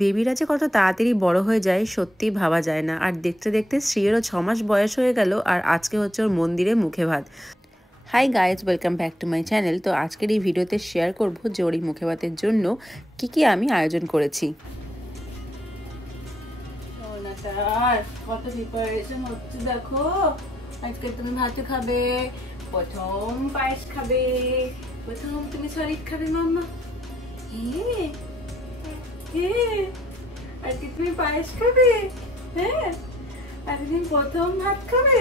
বেবিরা যে কত তাড়াতাড়ি বড় হয়ে যায় সত্যি ভাবা যায় না। আর দেখতে দেখতে শ্রীয়েরও 6 মাস বয়স হয়ে গেল, আর আজকে হচ্ছে ওর মন্দিরে মুখে ভাত। Hi guys, welcome back to my channel. তো আজকের এই ভিডিওতে শেয়ার করব যে ওর এই মুখে ভাতের জন্য কি আমি আয়োজন করেছি। কত প্রিপারেশন হচ্ছে দেখো। আজকে তুমি ভাত খাবে, প্রথম পায়েস খাবে, প্রথম তুমি শরীর খাবে মাম্মা। আজকে তুমি পায়েস খাবে, হ্যাঁ আজকে প্রথম ভাত খাবে।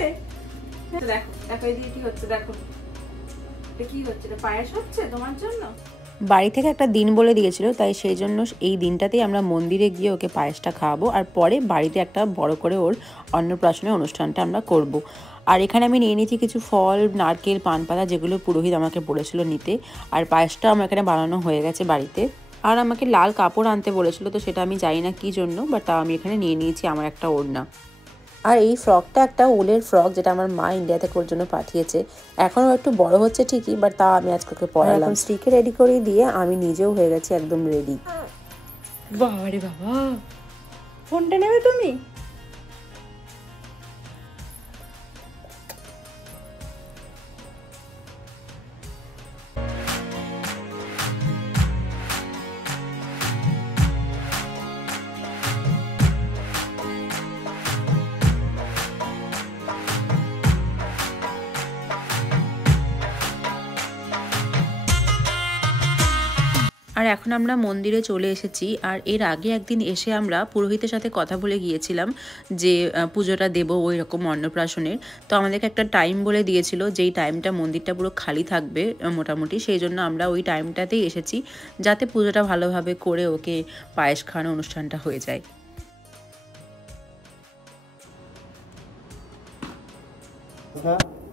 দেখো দেখো এদিকে কি হচ্ছে, দেখো এটা কি হচ্ছে, এটা পায়েস হচ্ছে তোমার জন্য। বাড়ি থেকে একটা দিন বলে দিয়েছিল, তাই সেই জন্য এই দিনটাতেই আমরা মন্দিরে গিয়ে ওকে পায়েসটা খাওয়াবো, আর পরে বাড়িতে একটা বড় করে ওর অন্নপ্রাশনের অনুষ্ঠানটা আমরা করব। আর এখানে আমি নিয়ে নিয়েছি কিছু ফল, নারকেল, পানপাতা, যেগুলো পুরোহিত আমাকে বলেছিল নিতে। আর পায়েসটা আমার এখানে বানানো হয়ে গেছে বাড়িতে। আর আমাকে লাল কাপড় আনতে বলেছিল, তো সেটা আমি জানি না কি জন্য, বাট তাও আমি এখানে নিয়ে নিয়েছি আমার একটা ওড়না। আর এই ফ্রকটা একটা উলের ফ্রক, যেটা আমার মা ইন্ডিয়া থেকে ওর জন্য পাঠিয়েছে। এখনও একটু বড় হচ্ছে ঠিকই, বাট তাও আমি আজকে ওকে পরালাম। এখন স্টিকে রেডি করে দিয়ে আমি নিজেও হয়ে গেছি একদম রেডি। বাবা রে বাবা, ফোনটা নেবে তুমি? আর এখন আমরা মন্দিরে চলে এসেছি। আর এর আগে একদিন এসে আমরা পুরোহিতের সাথে কথা বলে গিয়েছিলাম যে পুজোটা দেব ওই রকম অন্নপ্রাশনের। তো আমাদেরকে একটা টাইম বলে দিয়েছিল, যেই টাইমটা মন্দিরটা পুরো খালি থাকবে মোটামুটি, সেই জন্য আমরা ওই টাইমটাতেই এসেছি, যাতে পুজোটা ভালোভাবে করে ওকে পায়েস খাওয়ানো অনুষ্ঠানটা হয়ে যায়।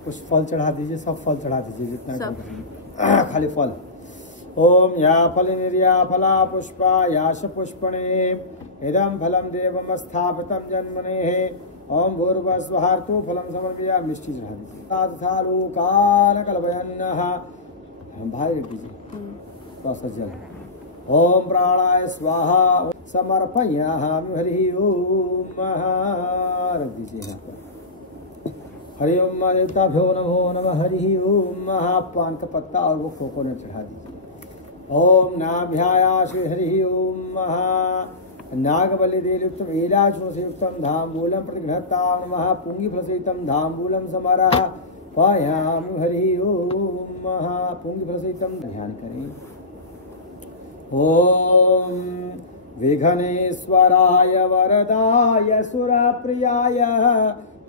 कुछ फल चढ़ा दीजिए, सब फल चढ़ा दीजिए जितना खाली फल। ओम या फलनिर्या फला पुष्पा याश पुष्पणे इदं फलम देवम स्थापितं जन्मने। ओम भूर्भुवस्वहार्तो फलम समर्पया, मिष्टि चढ़ा दीजिए। तथालु काल कलवयन्नः, भाई रख दीजिए थोड़ा जल। ओम प्राणाय स्वाहा समर्पयामि। हरि ओम रख दीजिए यहाँ पर। हरि ओम देवताभ्यो नमो नमः। हरि ओम। पान का पत्ता और वो कोकोनट चढ़ा दीजिए। ओम नाभ्याया श्री हरि ओम नागबलिदेयुक्तम एलाचूर्णयुक्तम धाम्बूलम प्रतिगृहता नमः। पुंगीफलसहितं धाम्बूलम समरः पायामि। हरि ओम। पुंगीफलसहितं ध्यान करें। ओम विघ्नेश्वराय वरदाय सुरप्रियाय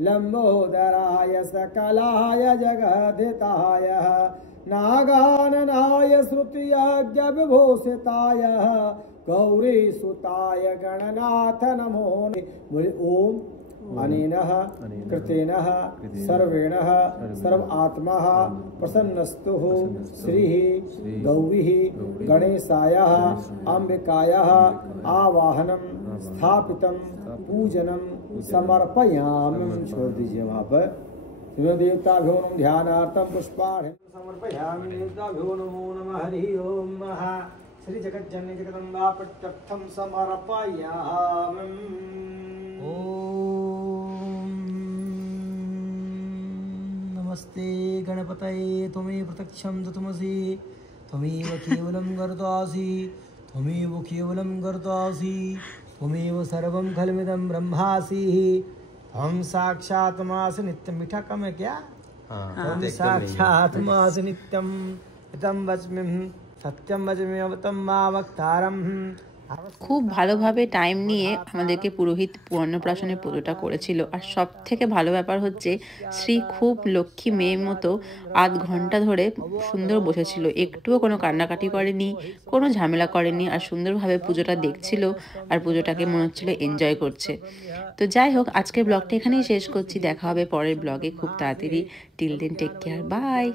लंबोदराय सकलाय जगद्धिताय नागाननाय श्रुतियज्ञविभूषिताय गौरी सुताय गणनाथ नमो। ओम अनेनः कृतेनः सर्वेणः सर्व आत्मा प्रसन्नस्तुः श्रीः गौरीः गणेशायः अंबिकायाः आवाहनं स्थापितं पूजनं समर्पयामि। छोड़ दीजिए वहाँ पर। देवताभ्यो नमः। ध्यानार्थं पुष्पाणि समर्पयामि। देवताभ्यो नमो नमः। हरि ओम। श्री जगज्जननी जगदम्बा प्रत्यर्थं समर्पयामि। ओम नमस्ते गणपतये। त्वमेव प्रत्यक्षं तत्त्वमसि, त्वमेव केवलं कर्तासि, त्वमेव केवलं कर्तासि, त्वमेव सर्वं खलमिदं ब्रह्मासि। हम साक्षात् मासि नित्यं। मीठा कम है क्या? हम साक्षात् मासि नित्यं इदं वच्मि सत्यं वच्मि अवतं मा वक्तारम्। খুব ভালোভাবে টাইম নিয়ে আমাদেরকে পুরোহিত অন্নপ্রাশনের পুজোটা করেছিল। আর সব থেকে ভালো ব্যাপার হচ্ছে শ্রী খুব লক্ষ্মী মেয়ের মতো আধ ঘন্টা ধরে সুন্দর বসেছিল, একটুও কোনো কান্নাকাটি করেনি, কোনো ঝামেলা করেনি, আর সুন্দরভাবে পুজোটা দেখছিল আর পুজোটাকে মনে হচ্ছিল এনজয় করছে। তো যাই হোক, আজকের ব্লগটা এখানেই শেষ করছি। দেখা হবে পরের ব্লগে খুব তাড়াতাড়ি। Till then take care, by.